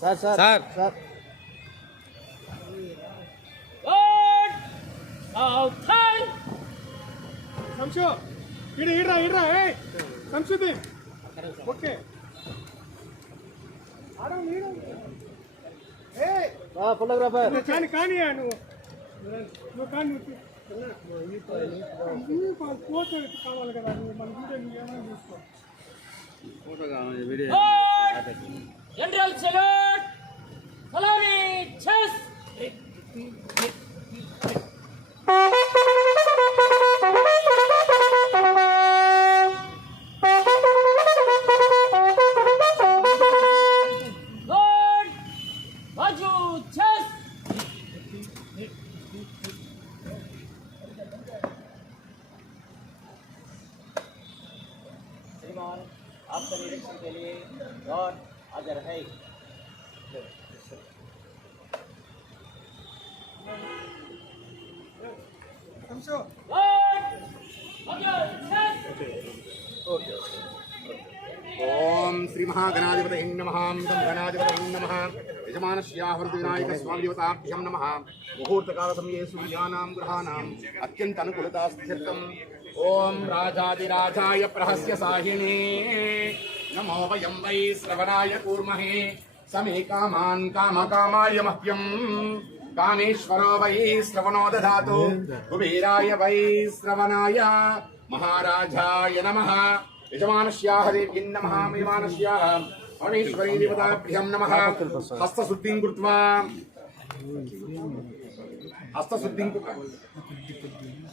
Sir sir sir. Sir. సంశు ఇడ ఇడ్రా ఇడ్రా ఏ సంశుద్దీన్ ఓకే. ఆడం నీడం ఏ ఫోటోగ్రాఫర్. కాని కానీ నువ్వు. నువ్వు కానీ నువ్వు ఫోటో కావాలి కదా నువ్వు మన వీడియో నువ్వు ఏమైనా చూసుకో. General Salute! Come on. आपका निरीक्षण के लिए और अगर है। ओम श्री महागणाधिपत नम तम गणाधिपत नम। यजमान श्याहृतविनायक स्वामीदेवताभ्यं नम। मुहूर्तकाल समये सूर्याणां ग्रहाणाम् अत्यन्तनुकूलता स्थिरम् ఓం రాజాదిరాజాయ ప్రహస్య సాహినే నమో వయం వై శ్రవణాయ కూర్మహే. సమే కామాన్ కామకామాయ మహ్యం. కామేశ్వరో వై శ్రవణో దాతు కుబేరాయ వై శ్రవణాయ. మహారాజాయ నమ. యజమానస్యాహ దేవ్యం నమః యజమానస్యాహ పరమేశ్వరీ దేవతాభ్యం నమ. హస్తశుద్ధిం కృత్వా. హస్తశుద్ధిం కృత్వా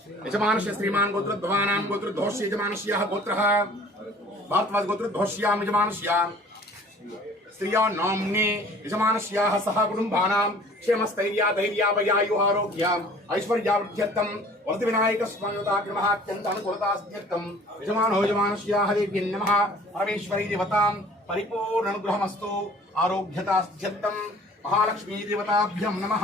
यजमानस्य श्रीमान गोत्र भवानां गोत्र धौस्य यजमान गोत्र। भारतवास गोत्र धौस्याम यजमानस्याम। स्त्रिया नौम्ने यजमानस्याः सह कुटुम्बानां विनायक धैर्यावयायुहारोग्याम् ऐश्वर्यावृद्ध्यर्थं वरदविनायकस्वायोताग्रमः अनुकूलतास्त्यर्थं यजमानो यजमानस्याः देव्यै नमः। परमेश्वरी देवतां परिपूर्णानुग्रहमस्तु। आरोग्यता महालक्ष्मी देवताभ्यं नमः।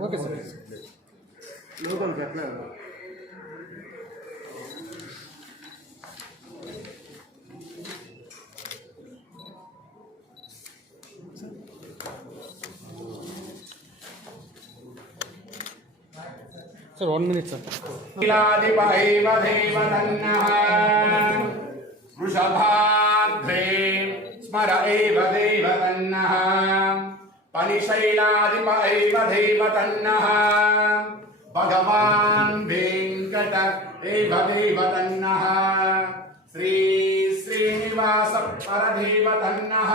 Okay sir. లోకల్ ఎట్లా? Sir one minute sir. వృషభాగ్రే స్మర ఏవ एव देवदन्नः पनिशैलाधिप एव देवदन्नः भगवान् वेङ्कट एव देवदन्नः Shri Srinivas परदेवदन्नः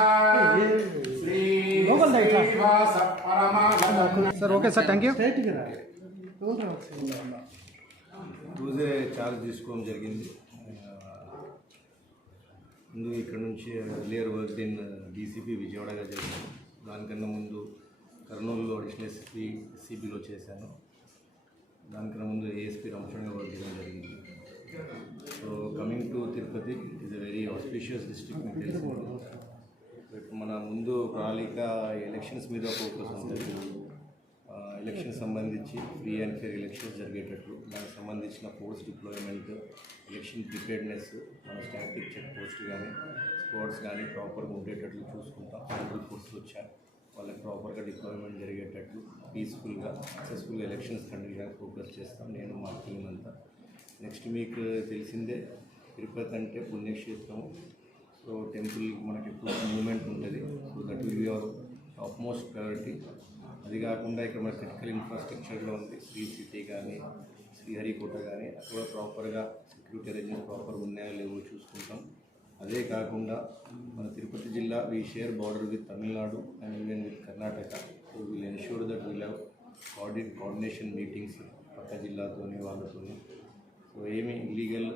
Shri Srinivas परमानन्दः sir okay sir thank you టూజే charge తీసుకోవడం జరిగింది ముందు ఇక్కడ నుంచి ఎర్లియర్ వర్క్ ఇన్ డీసీపీ విజయవాడగా చేశాను దానికన్నా ముందు కర్నూలులో అడిషనల్ ఎస్పీ ఎస్సీబీలో చేశాను. దానికన్నా ముందు ఏఎస్పీ రంపణగా గారు చేయడం జరిగింది. So coming to Tirupati is a very auspicious district మీకు తెలుసు. మన ముందు ప్రణాళిక ఎలక్షన్స్ మీద ఫోకస్ ఉంటుంది. ఎలక్షన్ సంబంధించి ఫ్రీ అండ్ ఫెయిర్ ఎలక్షన్స్ జరిగేటట్లు దానికి సంబంధించిన ఫోర్స్ డిప్లాయ్మెంట్ ఎలక్షన్ ప్రిపేర్నెస్ మన స్టాటిక్ చెక్ పోస్ట్ కానీ స్క్వాడ్స్ కానీ ప్రాపర్గా ఉండేటట్లు చూసుకుంటాం. సెంట్రల్ ఫోర్స్ వచ్చారు. వాళ్ళకి ప్రాపర్గా డిప్లాయ్మెంట్ జరిగేటట్లు పీస్ఫుల్గా సక్సెస్ఫుల్ ఎలక్షన్స్ కండక్ట్ చేయడానికి ఫోకస్ చేస్తాం. నేను మా టీం అంతా. నెక్స్ట్ మీకు తెలిసిందే తిరుపతి అంటే పుణ్యక్షేత్రం సో టెంపుల్ మనకి ఎక్కువ మూమెంట్ ఉంటుంది. So that will be our top most priority అది కాకుండా ఇక్కడ మన క్రిటికల్ ఇన్ఫ్రాస్ట్రక్చర్లో ఉంది శ్రీ సిటీ కానీ శ్రీహరికోట కానీ అక్కడ ప్రాపర్గా సెక్యూరిటీ అరేంజ్మెంట్ ప్రాపర్గా ఉన్నాయో లేవో చూసుకుంటాం అదే కాకుండా మన తిరుపతి జిల్లా we share border with Tamil Nadu and even with Karnataka so will ensure that will have కోఆర్డిన్ coordination meetings పక్క జిల్లాతోని వాళ్ళతోని సో ఏమి ఇల్లీగల్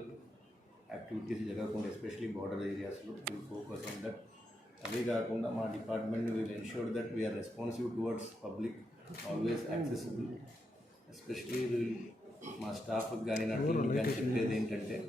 యాక్టివిటీస్ జరగకుండా ఎస్పెషలీ బార్డర్ ఏరియాస్లో విల్ ఫోకస్ ఆన్ దట్ అదే కాకుండా మా department will ensure that we are responsive towards public always accessible especially మా స్టాఫ్కి కానీ నా టీం కానీ చెప్పేది ఏంటంటే